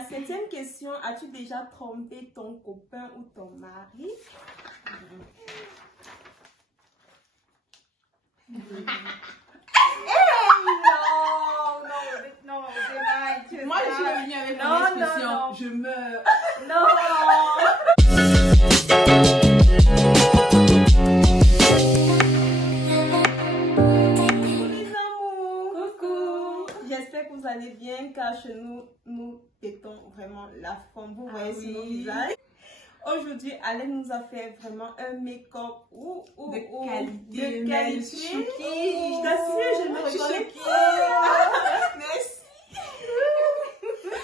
La 7e question, as-tu déjà trompé ton copain ou ton mari? Non, Moi, je suis venue avec une expression. Je meurs. Non. J'espère que vous allez bien car chez nous, nous pétons vraiment la forme. Vous voyez sur nos visages. Aujourd'hui, Alain nous a fait vraiment un make-up de qualité. De qualité. Je suis choquée. Je t'assure, je me reconnais pas. Merci.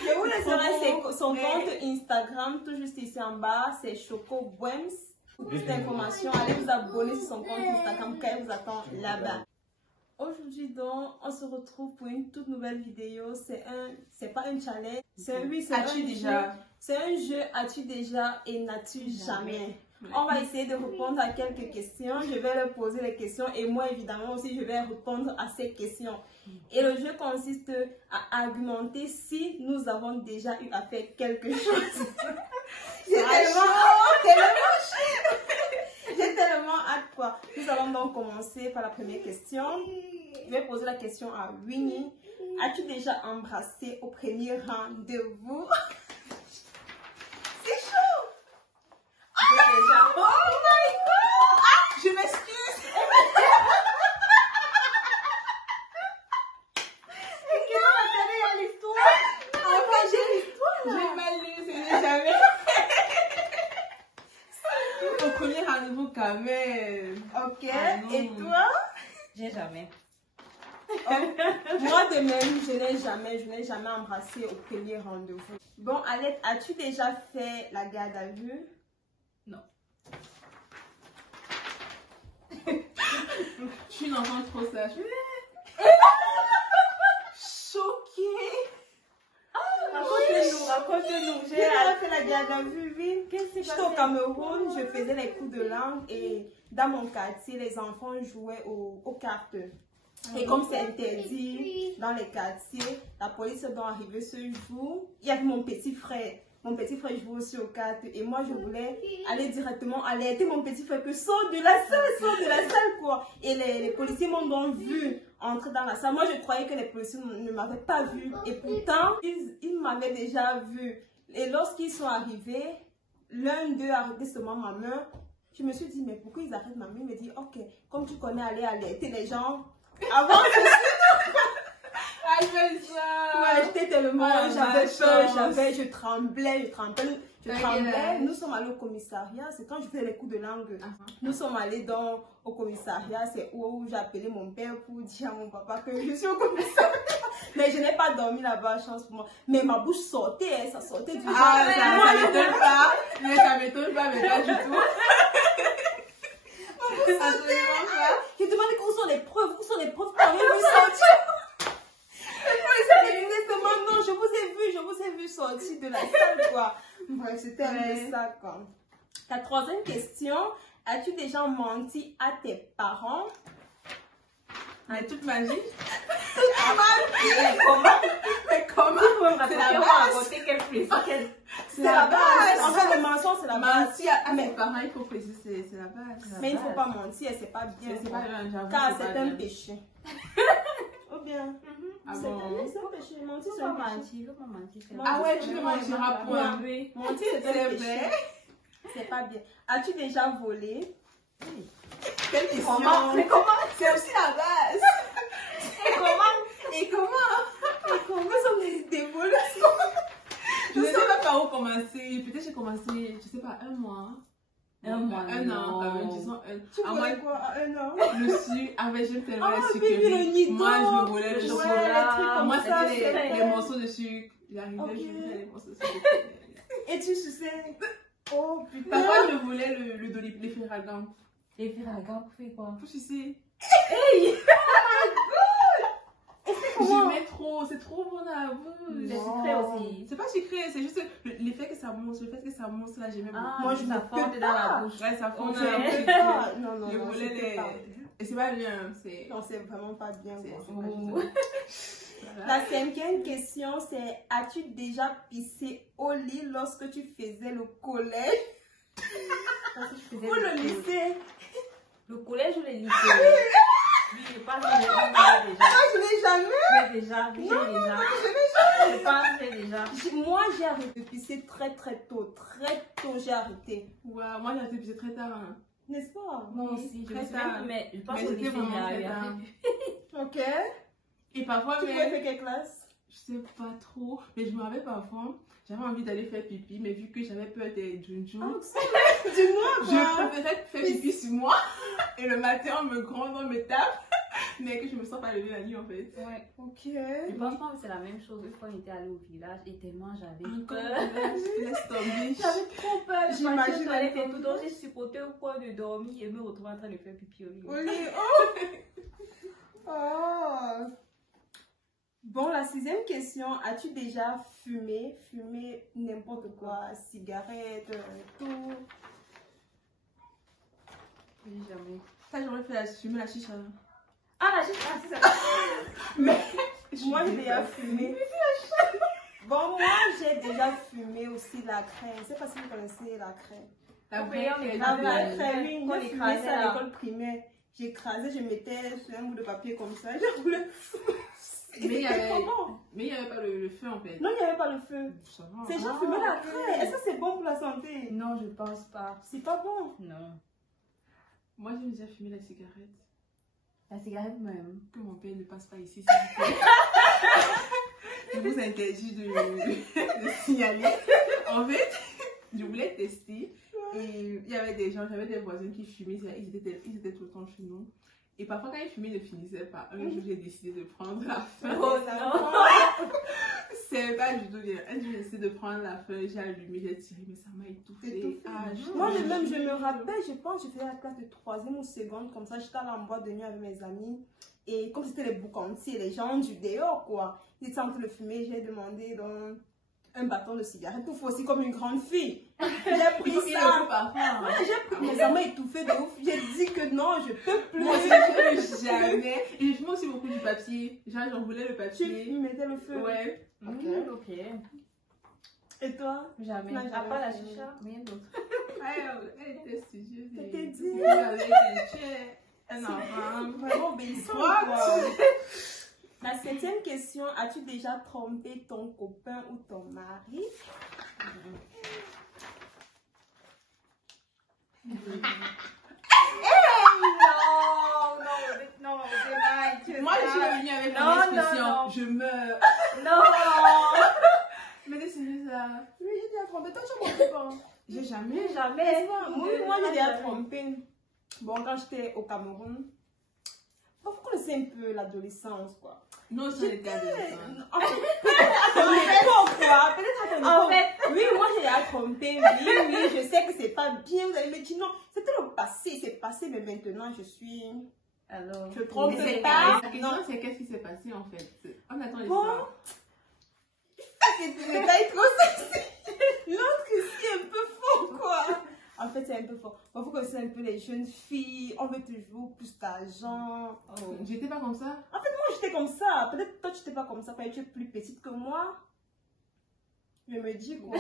Je vous laisserai son compte Instagram tout juste ici en bas. C'est Choco Boems. Pour plus d'informations, allez vous abonner sur son compte Instagram car il vous attend là-bas. Aujourd'hui donc, on se retrouve pour une toute nouvelle vidéo. C'est pas un challenge. C'est un jeu. As-tu déjà et n'as-tu jamais? On va essayer de répondre à quelques questions. Je vais leur poser les questions et moi évidemment aussi je vais répondre à ces questions. Et le jeu consiste à argumenter si nous avons déjà eu à faire quelque chose. J'ai tellement hâte quoi. Nous allons donc commencer par la première question. Je vais poser la question à Winnie. As-tu déjà embrassé au premier rendez-vous? C'est chaud. Oh my god! Je m'excuse. J'ai mal lu, c'est jamais. Au premier rendez-vous quand même. Ok, non. Et toi? J'ai jamais. Moi de même, je n'ai jamais embrassé au premier rendez-vous. Bon, Alette, as-tu déjà fait la garde à vue? Non. Je suis une enfant trop sage. Choquée. Raconte-nous. J'ai déjà fait la garde à vue, oui. J'étais au Cameroun, je faisais les coups de langue et dans mon quartier, les enfants jouaient aux cartes. Et comme c'est interdit dans les quartiers, la police est donc arrivée ce jour. Il y avait mon petit frère. Mon petit frère jouait aussi aux cartes et moi je voulais aller directement alerter mon petit frère que sort de la salle quoi. Et les policiers m'ont donc vu entrer dans la salle. Moi je croyais que les policiers ne m'avaient pas vu et pourtant ils m'avaient déjà vu. Et lorsqu'ils sont arrivés, l'un d'eux a arrêté seulement ma main. Je me suis dit mais pourquoi ils arrêtent ma main? Il me dit ok, comme tu connais aller alerter les gens avant ouais, j'étais tellement, j'avais peur, je tremblais. Nous sommes allés au commissariat, c'est quand je faisais les coups de langue. Nous sommes allés donc au commissariat, c'est où j'ai appelé mon père pour dire à mon papa que je suis au commissariat. Mais je n'ai pas dormi là-bas, chance pour moi. Mais ma bouche sortait, ça sortait du genre. Ah, ça m'étonne pas. Mais ça m'étonne pas, mais pas du tout. Je demandais où sont les preuves, quand même vous sortir. Non, je vous ai vu sortir de la salle quoi. Bref, c'était un peu ça quoi. Ta troisième question, as-tu déjà menti à tes parents? Mais toute ma vie. Comment? C'est la base. C'est la base. En fait, le mensonge, c'est la base. Mentir à mes parents, il faut préciser, c'est la base. Mais il ne faut pas mentir, c'est pas bien. C'est pas bien, car c'est un péché. Ou bien. C'est un péché. Mentir, c'est un péché. Ah ouais, tu ne mentiras point. Mentir, c'est un péché. C'est pas bien. As-tu déjà volé? Quelle question? C'est aussi la base. Et comment? Nous sommes des voleurs. Je ne sais pas par où commencer. Peut-être j'ai commencé, je sais pas, un mois. Un an, quand même, disons. Tu volais quoi à un an? Le sucre, avec j'aime tellement les sucreries. Moi, je volais le chocolat. Moi, c'était les morceaux de sucre. J'arrivais, je volais les morceaux de sucre. Et tu suçais? Oh putain. Parfois, je volais les Ferragamo. Les Ferragamo, pour faire quoi? Pour sucer. Hey! J'aimais trop, c'est trop bon à vous. C'est sucré aussi. C'est pas sucré, c'est juste l'effet que ça monte, le fait que ça monte là, j'aimais beaucoup. Moi, je ça fonde dans la bouche. Ouais, ça fonde Non, dans la bouche. non, Je voulais les. Et c'est pas bien, c'est. Non, c'est vraiment pas bien. La cinquième question, c'est as-tu déjà pissé au lit lorsque tu faisais le collège ou le lycée? Le collège ou le lycée? Oui, je pense que j'ai déjà. Je n'ai jamais. J'ai déjà. Je n'ai jamais. Je pense que j'ai déjà. Moi, j'ai arrêté de pisser très tôt. Très tôt, j'ai arrêté. Ouais, moi j'ai arrêté de pisser très tard. Hein. N'est-ce pas? Moi aussi, je me très souviens, tard. mais je pense Mais au c'était lycée, vraiment j'ai très tard. Ok. Et parfois, Tu mais pouvais faire quelle classe? je sais pas trop, mais je me rappelle parfois, j'avais envie d'aller faire pipi, mais vu que j'avais peur des junjus, Dis-moi je quoi. préférais faire pipi sur moi. Et le matin, on me gronde, on me tape, mais que je me sens pas lever la nuit en fait. Ouais. Ok. Je pense pas que c'est la même chose. Une fois, on était allé au village et tellement j'avais Encore, peur. je laisse tomber. J'avais trop peur. J'imagine Je allais faire encore. tout. Donc, j'ai supporté au point de dormir et me retrouver en train de faire pipi au lit. Oui. Oh. Oh. Bon, la sixième question, as-tu déjà fumé n'importe quoi, cigarette, tout? Oui, jamais. Ça, j'aurais fait fumer la chicha. Ah, la chicha, c'est ça. Mais moi, j'ai déjà fumé. Bon, moi, j'ai déjà fumé aussi la craie. Je sais pas si vous connaissez la craie. La Ok, vraie on est crème là, de- La craie, oui. Qu'on J'ai fumé écrasait, ça à là. l'école primaire. J'écrasais, je mettais sur un bout de papier comme ça. Je voulais... Mais il y avait- Comment? Mais il n'y avait pas le feu en fait. Non, il n'y avait pas le feu. Ça va. C'est juste fumer la craie. Est-ce que c'est bon pour la santé? Non, je pense pas. C'est pas bon. Non. Moi, j'ai déjà fumé la cigarette. La cigarette même. Que mon père ne passe pas ici, s'il vous plaît. Je vous interdis de signaler. En fait, je voulais tester. Et il y avait des gens, j'avais des voisins qui fumaient, ils étaient tout le temps chez nous. Et parfois, quand ils fumaient, ils ne finissaient pas. Un jour, j'ai décidé de prendre la feuille. Oh non. C'est pas du tout bien. Un jour, j'ai décidé de prendre la feuille, j'ai allumé, j'ai tiré, mais ça m'a étouffée. Ah, Moi, je me rappelle, je pense, je faisais la classe de 3e ou seconde, comme ça, j'étais allée en boîte de nuit avec mes amis. Et comme c'était les boucantiers, les gens du dehors, quoi, ils étaient en train de fumer, j'ai demandé donc un bâton de cigarette, tout aussi comme une grande fille. J'ai pris ça. Parfois. J'ai pris, mais ça m'a étouffée de ouf. J'ai dit que non, je peux plus. Moi aussi, je peux jamais. Et je fumais aussi beaucoup du papier. Genre, j'en voulais le Tu papier. mettais le feu. Ouais. Ok. Et toi? Jamais. Non, jamais À part la fumé. chicha, rien d'autre. Elle était studieuse. Je t'ai dit. Un enfant. Vraiment obéissant, What? quoi. La 7e question, as-tu déjà trompé ton copain ou ton mari? Non, Moi, je suis revenue avec Non, une non, expression. non. Je meurs. non. Mais c'est juste ça. Oui, j'ai déjà trompé. Toi, tu m'en copain. J'ai jamais. Jamais. Oui, moi, j'ai déjà trompé. Bon, quand j'étais au Cameroun, vous connaissez un peu l'adolescence, quoi. Non, ça n'était adolescent. En fait, peut-être à ton époque, quoi. Peut-être à ton époque. En fait, Oui, moi j'ai déjà trompé, oui, je sais que c'est pas bien, vous allez me dire non, c'était le passé, c'est passé, mais maintenant je suis... alors. Je trompe Mais c'est pas. La question, c'est qu'est-ce qui s'est passé en fait. On attend les Bon. histoires. C'est des détails trop sexy. L'autre c'est un peu faux, quoi. En fait, c'est un peu faux. Il faut que c'est un peu les jeunes filles, on veut toujours plus d'argent. Oh. J'étais pas comme ça. Moi j'étais comme ça, peut-être toi tu n'étais pas comme ça, parce que tu es plus petite que moi. Je me dis quoi.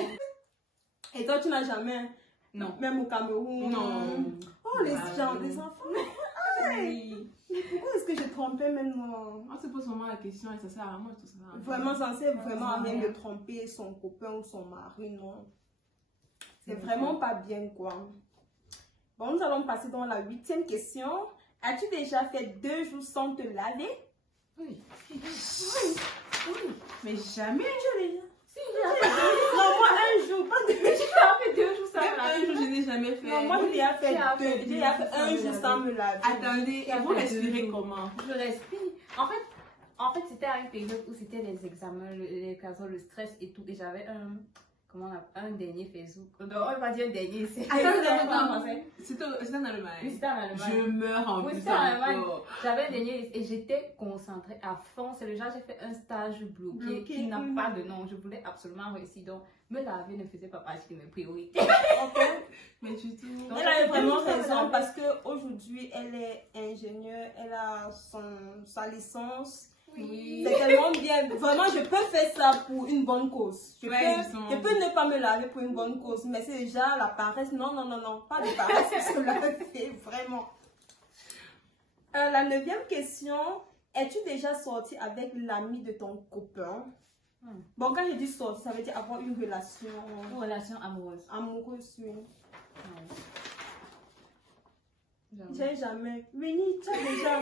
Et toi tu n'as jamais, Non. même au Cameroun. Non. Oh les Ah, gens, non. des enfants. Oui. Pourquoi est-ce que je trompais maintenant? On se pose vraiment la question et ça sert à moi tout ça. Vraiment, ça ne sert vraiment à rien Ouais. de tromper son copain ou son mari, non. C'est C'est vraiment pas bien, quoi. Bon, nous allons passer dans la 8e question. As-tu déjà fait 2 jours sans te laver? Oui. Mais jamais. Non, moi, un jour, pas 2 jours. Tu as fait 2 jours sans Même un la jour, je n'ai jamais fait. Non, moi, j'ai déjà fait Tu as 2. fait J'ai deux déjà fait jours un sans jour me sans me laver. Attendez, Tu as et vous fait respirez 2 jours. comment? Je respire. En fait, c'était à une période où c'était les examens, les classes, le stress et tout. Et j'avais un dernier Facebook. Non, on va pas dire un dernier. C'est en français. C'était dans le Oui, mal. c'était en Allemagne. Je meurs en Oui, plus c'était en Allemagne. encore. J'avais un dernier et j'étais concentrée à fond. C'est le genre, j'ai fait un stage bloqué qui n'a pas de nom. Je voulais absolument réussir. Donc, me laver ne faisait pas partie de mes priorités. Ok. Mais du tout. Donc, Elle avait vraiment deux jours sans me raison laver. parce qu'aujourd'hui, elle est ingénieure, elle a sa licence. Oui. C'est tellement bien. Vraiment, je peux faire ça pour une bonne cause. Je justement. peux ne pas me laver pour une bonne cause. Mais c'est déjà la paresse. Non, non, non, non. Pas de paresse. Se laver, vraiment. La 9e question. Es-tu déjà sorti avec l'ami de ton copain? Bon, quand je dis sorti, ça veut dire avoir une relation. Une relation amoureuse. Amoureuse, oui. Jamais. J'ai jamais. Winnie, tu as déjà.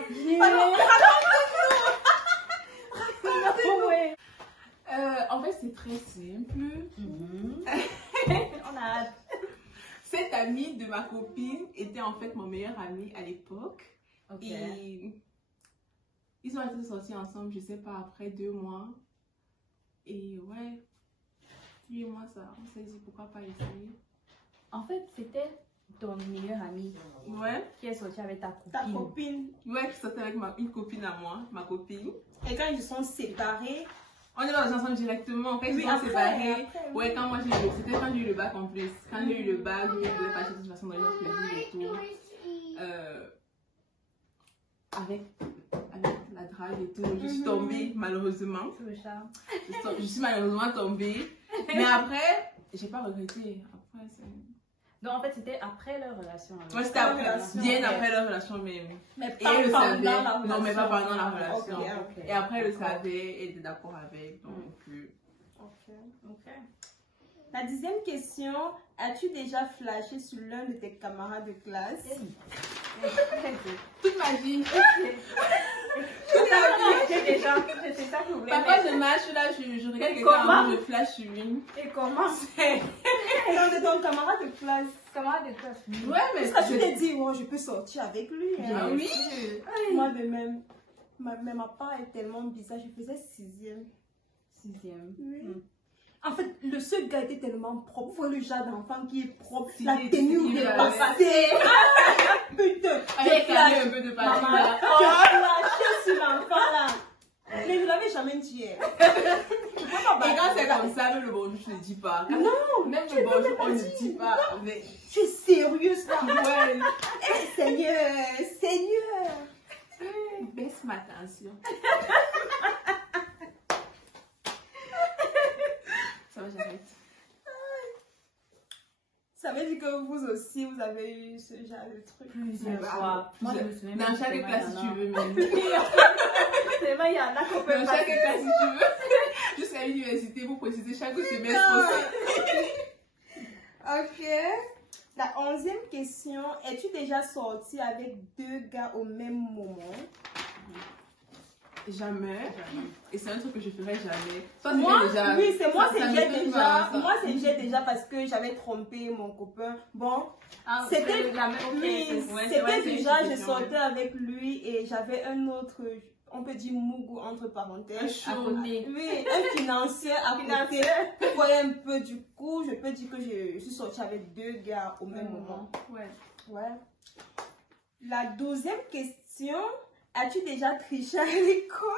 Ouais. En fait, c'est très simple. On a hâte. Cette amie de ma copine était en fait mon meilleur ami à l'époque. Ok. Et ils ont été sortis ensemble, je sais pas, après 2 mois. Et ouais, lui et moi, ça, on s'est dit pourquoi pas essayer. En fait, c'était ton meilleur ami Ouais. qui est sorti avec ta copine. Ta copine. Ouais, qui sortait avec une copine à moi, ma copine. Et quand ils se sont séparés. On est dans ensemble directement. Quand ils Oui, sont après, séparés. après, oui. Ouais, quand moi c'était quand j'ai eu le bac en plus. Quand j'ai eu le bac, je devais passer de toute façon dans une autre ville et tout. Avec la drague et tout, je suis tombée malheureusement. Sous le charme. Je suis malheureusement tombée. Mais après, j'ai pas regretté. Après, c'est. Donc en fait, c'était après leur relation. alors. Ouais, c'était après, relation, bien ok. après leur relation même. Mais Et pas elle le pendant savait. la relation. Non, mais pas pendant la relation. Ok, ok. Et après, elle le savait, elle était d'accord avec. Donc, Ok. Ok. La 10e question. As-tu déjà flashé sur l'un de tes camarades de classe? toute ma vie. C'est déjà, c'est ça que vous voulez. Parfois, je marche là, je regarde quelqu'un, Comment? avant, je flash sur lui. Et comment? L'un de ton camarade de classe. Comment de classe? Ouais, mais Est-ce que tu t'es dit, oh, je peux sortir avec lui? Hein? Ah oui. Moi de même. Mais ma part est tellement bizarre. Je faisais 6e. 6e. Oui. En fait, ce gars était tellement propre. Vous voyez le genre d'enfant qui est propre. Si, La si, tenue si, dépassée. Putain. Avec Je la flash. un peu de Maman, partout là. je flashais sur l'enfant là. Mais je l'avais jamais dit. Et quand c'est comme ça, même le bonjour, je ne dis pas. Non. Même le bonjour, on ne dit pas. Mais Je suis sérieuse là. ouais. Eh, Seigneur, Seigneur. Baisse ma tension. Ça va, j'arrête. Ça veut dire que vous aussi, vous avez eu ce genre de truc. Plusieurs fois. Moi, je me souviens. Dans chaque classe, si tu veux, même. C'est vrai, il y en a qu'on peut Dans pas. chaque classe, si tu veux. Jusqu'à l'université, vous précisez chaque semestre aussi. Ok. La 11e question. Es-tu déjà sorti avec 2 gars au même moment? Jamais. Et c'est un truc que je ferais jamais. Toi, Moi, déjà. oui, c'est moi, Ça c'est m'étonne j'ai déjà. pas, ça. Moi, c'est j'ai déjà parce que j'avais trompé mon copain. Bon, Ah, c'était jamais. oui, ouais, c'est c'était vrai, c'est une déjà, je question, sortais avec lui et j'avais un autre, on peut dire mougou entre parenthèses. À côté. Oui, un financier à côté. Vous voyez un peu, du coup, je peux dire que je suis sortie avec 2 gars au même moment. Ouais. Ouais. La 12e question. As-tu déjà triché à l'école?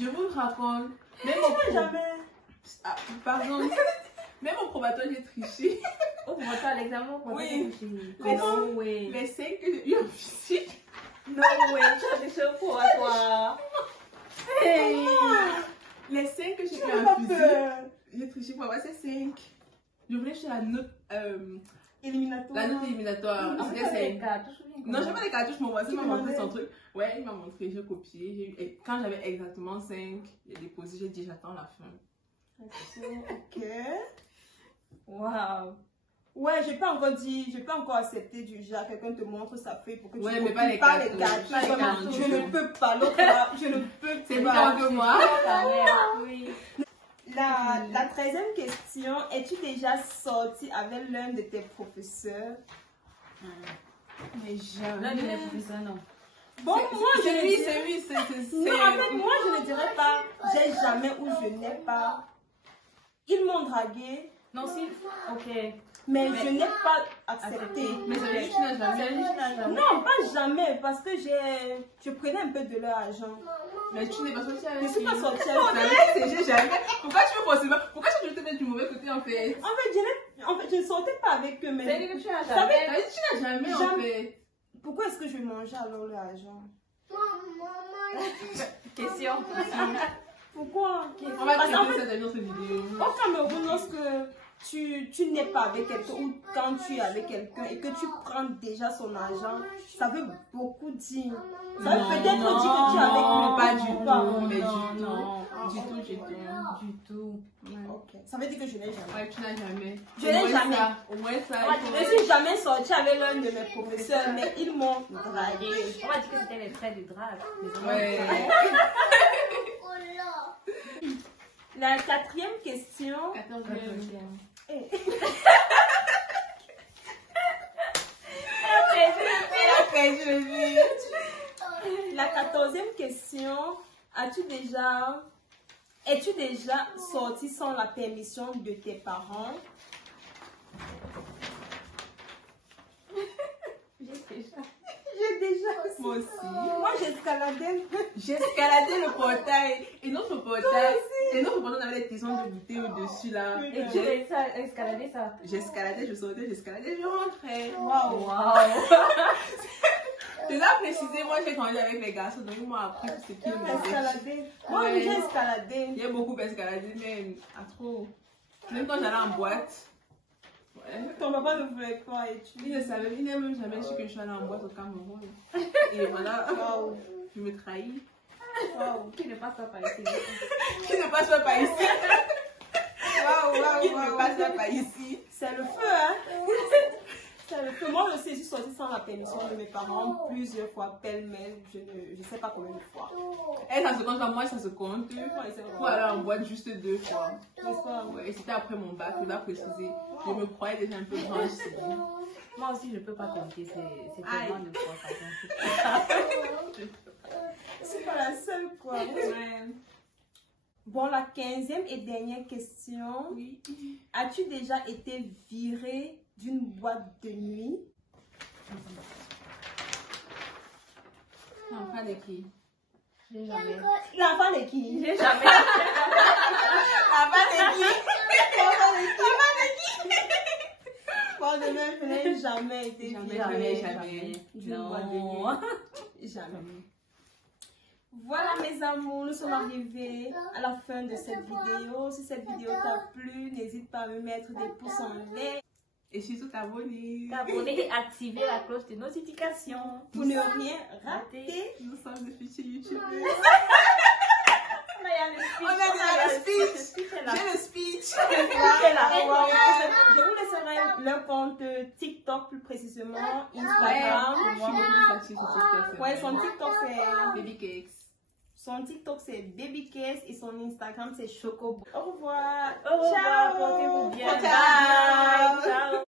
Je vous raconte. Même Jamais. Ah, pardon. Même au probatoire, j'ai triché. Oh, pour toi, à l'examen, on Oui. No way. Les 5 que j'ai eu en physique. No way. Tu as des choses pour toi. Hey. Les 5 que j'ai Tu eu n'as pas en physique. peur. J'ai triché pour avoir ces 5. Je voulais faire la note. Éliminatoire. La note éliminatoire. Ah, C'était c'est 5. les cartes, tu te souviens Non, j'ai pas les cartouches, mon voisin Tu m'a montré demandais? son truc. Ouais, il m'a montré, j'ai copié. Et quand j'avais exactement 5, j'ai déposé, j'ai dit j'attends la fin. Ok. Waouh. Ouais, j'ai pas encore dit, j'ai pas encore accepté du genre, quelqu'un te montre sa feuille pour que tu Ouais, copies mais pas les cartouches. cartouches, pas les Vraiment, cartouches. je ne peux pas. L'autre là, je ne peux C'est pas. différent que moi. Oui. La 13e question. Es-tu déjà sorti avec l'un de tes professeurs? Mais L'un de mes jamais. professeurs, non. Bon, moi, je C'est ne lui, dirais- c'est lui, c'est. Non, en fait, moi, je ne dirais pas j'ai jamais ou je n'ai pas. Ils m'ont dragué, Non, si. Ok. mais je n'ai pas accepté. Mais c'est lui, tu n'as jamais. C'est lui qui n'a jamais. Non, pas jamais, parce que je prenais un peu de leur argent. Mais tu n'es pas sorti avec Je ne suis pas lui. sortie Non, avec mais j'ai jamais. Pourquoi tu veux forcément. Pourquoi tu veux te mettre du mauvais côté en fait? En fait, je ne sortais pas avec eux, C'est mais lui que tu n'as Ça jamais. Tu n'as jamais en Jamais. fait. pourquoi est-ce que je vais manger alors leur argent? Question. Pourquoi? On va Parce qu'en traiter fait, ça dans notre vidéo. au Cameroun, lorsque tu n'es pas avec quelqu'un ou quand tu es avec quelqu'un et que tu prends déjà son argent, ça veut beaucoup dire. Ça veut peut-être dire que tu es avec Non, lui. pas du tout, mais Non, du tout. Ouais. Ok. Ça veut dire que je n'ai jamais. Ouais, tu n'as jamais. Je n'ai jamais. Au moins ça. Je ne suis jamais sortie avec l'un de mes professeurs, mais ils m'ont dragué. on va dire que c'était les traits de drague. Ouais. La quatrième question. Attends, Eh, La 14e question. Es-tu déjà sorti sans la permission de tes parents? J'ai déjà. Moi aussi. Moi, j'escaladais. J'ai escaladé le portail. Et notre portail, on avait des tissons de bouteilles au-dessus là. Et tu as ça, escalader ça. J'escaladais, je sortais, j'escaladais, je rentrais. Waouh. Je dois préciser, moi j'ai grandi avec les garçons, donc ils m'ont appris tout ce qu'ils m'ont Escalader. Moi, Ouais. j'ai escaladé. J'ai beaucoup escaladé, mais à trop. Même quand j'allais en boîte. Ouais. Ton papa ne voulait pas et tu. Il ne savait, il n'a même jamais su que je suis allée en boîte au Cameroun. Et voilà, Waouh. je me trahis. Waouh. Tu ne passes pas ici. Qui ne passe pas ici? Waouh, Qui waouh, ne waouh. passe pas ici? C'est le feu, hein? C'est le feu. Moi, je suis sortie sans la permission de mes parents plusieurs fois, pêle-mêle. Je ne sais pas combien de fois. Et ça se compte, moi ça se compte. Pour aller en boîte juste 2 fois. N'est-ce pas? Ouais, et c'était après mon bac, je dois préciser. Je me croyais déjà un peu branche. Moi aussi, je ne peux pas compter. C'est Aïe. tellement de fois. C'est pas la seule, quoi. Ouais. Bon, la 15e et dernière question. Oui. As-tu déjà été virée d'une boîte de nuit? Non, pas de qui? J'ai jamais. L'enfant de qui? J'ai jamais. L'enfant de qui? L'enfant de qui? Moi, de même, je n'ai jamais été virée d'une boîte de nuit. Jamais. Voilà mes amours, nous sommes arrivés à la fin de cette vidéo. Si cette vidéo t'a plu, n'hésite pas à me mettre des pouces en l'air Et surtout t'abonner. T'abonner et activer la cloche de notification. pour ne rien rater. Nous sommes des futurs youtubeurs. On a le speech. On a déjà le speech. est là. J'ai le speech. Je vous laisserai leur compte TikTok plus précisément, Instagram. Je suis beaucoup statue sur TikTok. Ouais, son TikTok c'est Baby Cakes. Baby Case et son Instagram c'est Choco. Au revoir. Au revoir. Ciao. Portez-vous